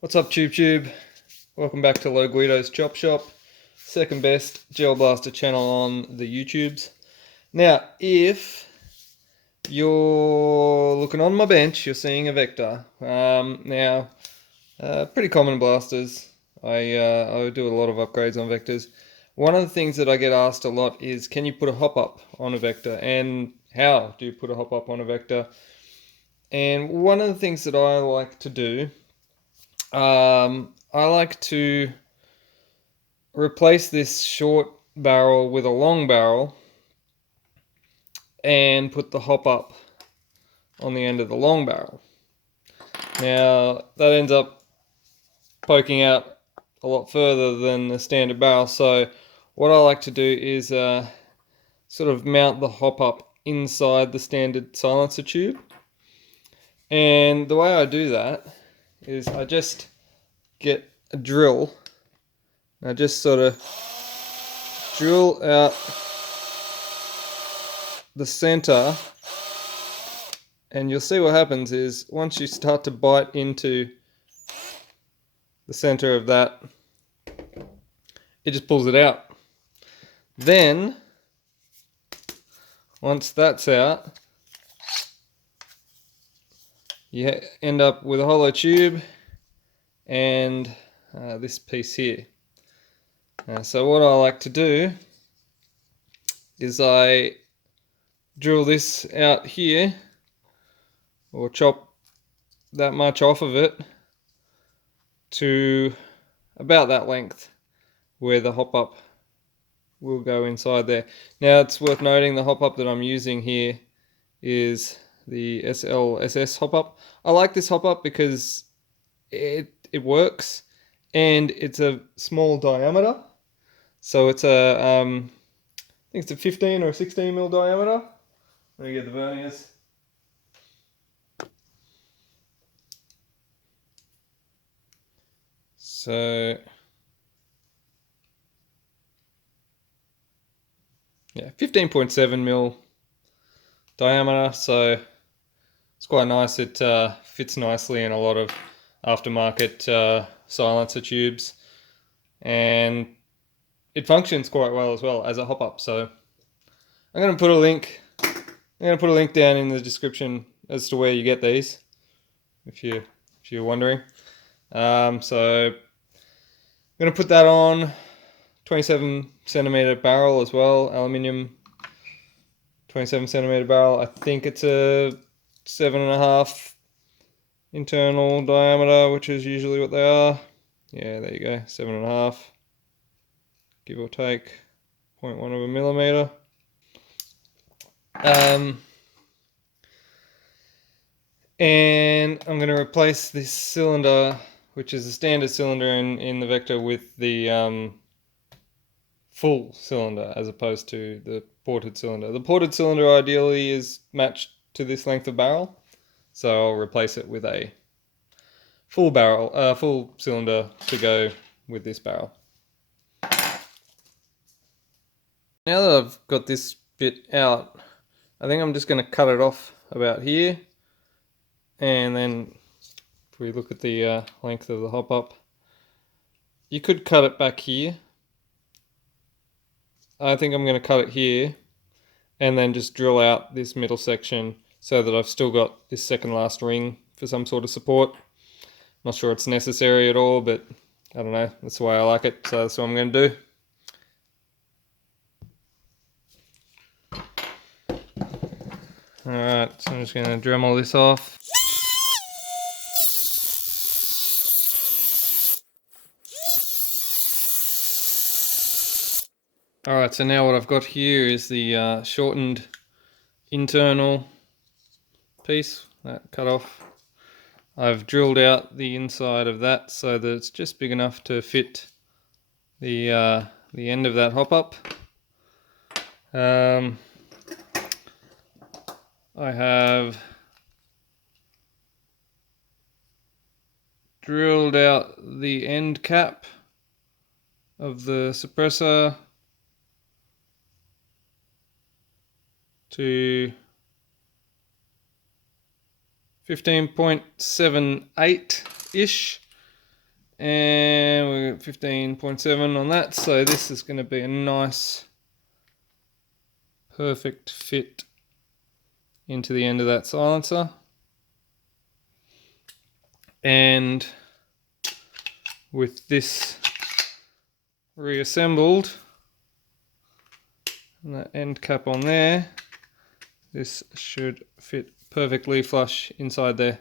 What's up, Tube? Welcome back to Low Guido's Chop Shop, second best gel blaster channel on the YouTubes. Now, if you're looking on my bench, you're seeing a Vector. Pretty common blasters. I do a lot of upgrades on Vectors. One of the things that I get asked a lot is, can you put a hop-up on a Vector? And how do you put a hop-up on a Vector? And one of the things that I like to do, I like to replace this short barrel with a long barrel and put the hop up on the end of the long barrel. Now that ends up poking out a lot further than the standard barrel, so what I like to do is sort of mount the hop up inside the standard silencer tube. And the way I do that is I just get a drill. I just sort of drill out the center, and you'll see what happens is once you start to bite into the center of that, it just pulls it out. Then once that's out, you end up with a hollow tube and this piece here. So what I like to do is I drill this out here, or chop that much off of it to about that length where the hop up will go inside there. Now it's worth noting the hop up that I'm using here is the SLSS hop up. I like this hop up because it works and it's a small diameter. So it's I think it's a 15 or a 16 mil diameter. Let me get the verniers. So yeah, 15.7 mil diameter, so it's quite nice. It fits nicely in a lot of aftermarket silencer tubes, and it functions quite well as well as a hop up. So I'm going to put a link down in the description as to where you get these, if you're wondering. So I'm going to put that on 27 centimeter barrel as well, aluminium 27 centimeter barrel. I think it's a 7.5 internal diameter, which is usually what they are. Yeah, there you go, 7.5, give or take 0.1 of a millimeter. And I'm going to replace this cylinder, which is a standard cylinder in the Vector, with the full cylinder as opposed to the ported cylinder. The ported cylinder ideally is matched to this length of barrel, so I'll replace it with a full cylinder to go with this barrel. Now that I've got this bit out, I think I'm just going to cut it off about here, and then if we look at the length of the hop up, you could cut it back here. I think I'm going to cut it here and then just drill out this middle section so that I've still got this second last ring for some sort of support. Not sure it's necessary at all, but I don't know, that's the way I like it, so that's what I'm going to do. Alright, so I'm just going to Dremel this off. Alright, so now what I've got here is the shortened internal piece that cut off. I've drilled out the inside of that so that it's just big enough to fit the end of that hop up. I have drilled out the end cap of the suppressor to 15.78-ish, And we're at 15.7 on that, so this is going to be a nice perfect fit into the end of that silencer. And with this reassembled and that end cap on there, this should fit perfectly flush inside there.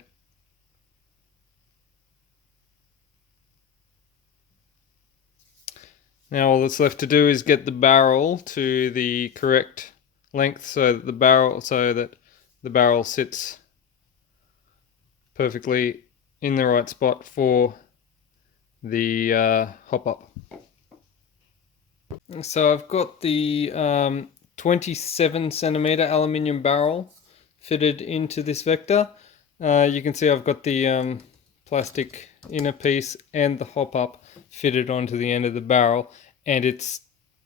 Now all that's left to do is get the barrel to the correct length so that the barrel sits perfectly in the right spot for the hopup. So I've got the 27 centimeter aluminium barrel fitted into this vector. You can see I've got the plastic inner piece and the hopup fitted onto the end of the barrel, and it's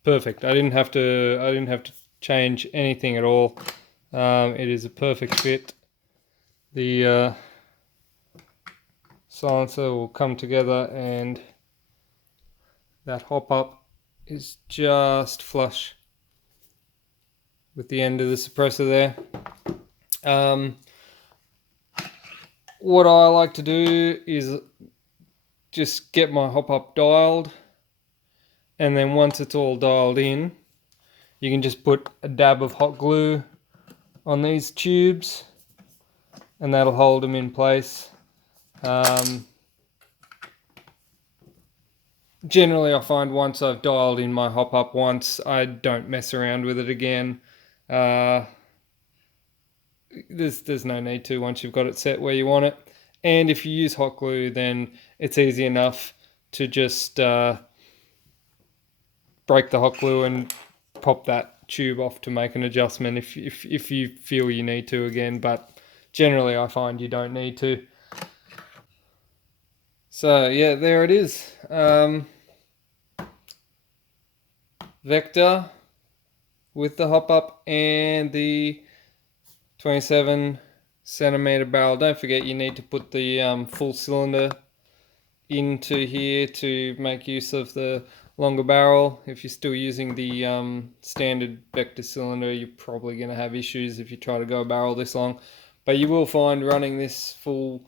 perfect. I didn't have to change anything at all. It is a perfect fit. The silencer will come together, and that hopup is just flush with the end of the suppressor there. What I like to do is just get my hopup dialed, and then once it's all dialed in, you can just put a dab of hot glue on these tubes and that'll hold them in place. Generally I find once I've dialed in my hopup once, I don't mess around with it again. There's no need to once you've got it set where you want it. And if you use hot glue, then it's easy enough to just break the hot glue and pop that tube off to make an adjustment if you feel you need to again, but generally I find you don't need to. So yeah, there it is. Vector with the hopup and the 27 centimeter barrel. Don't forget you need to put the full cylinder into here to make use of the longer barrel. If you're still using the standard vector cylinder, you're probably going to have issues if you try to go a barrel this long, but you will find running this full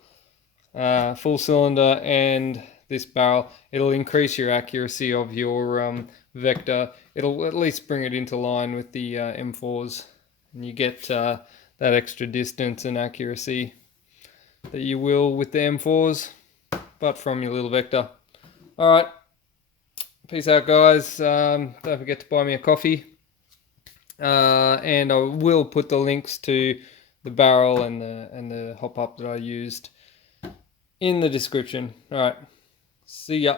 cylinder and this barrel, it'll increase your accuracy of your vector. It'll at least bring it into line with the M4s, and you get that extra distance and accuracy that you will with the M4s, but from your little vector. Alright, peace out guys. Don't forget to buy me a coffee, and I will put the links to the barrel and the hopup that I used in the description. Alright, see ya.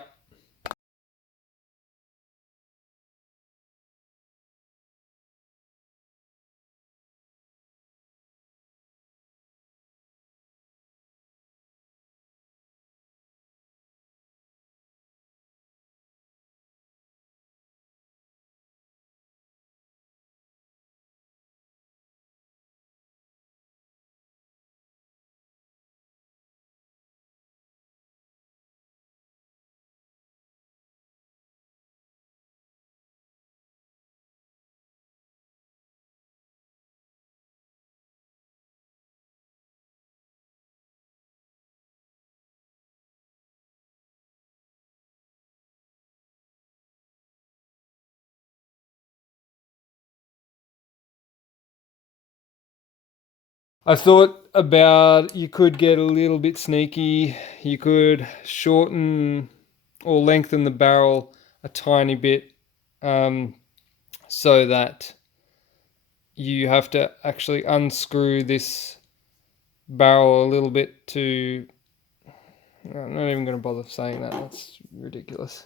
I thought about, you could get a little bit sneaky. You could shorten or lengthen the barrel a tiny bit, so that you have to actually unscrew this barrel a little bit to... I'm not even going to bother saying that. That's ridiculous.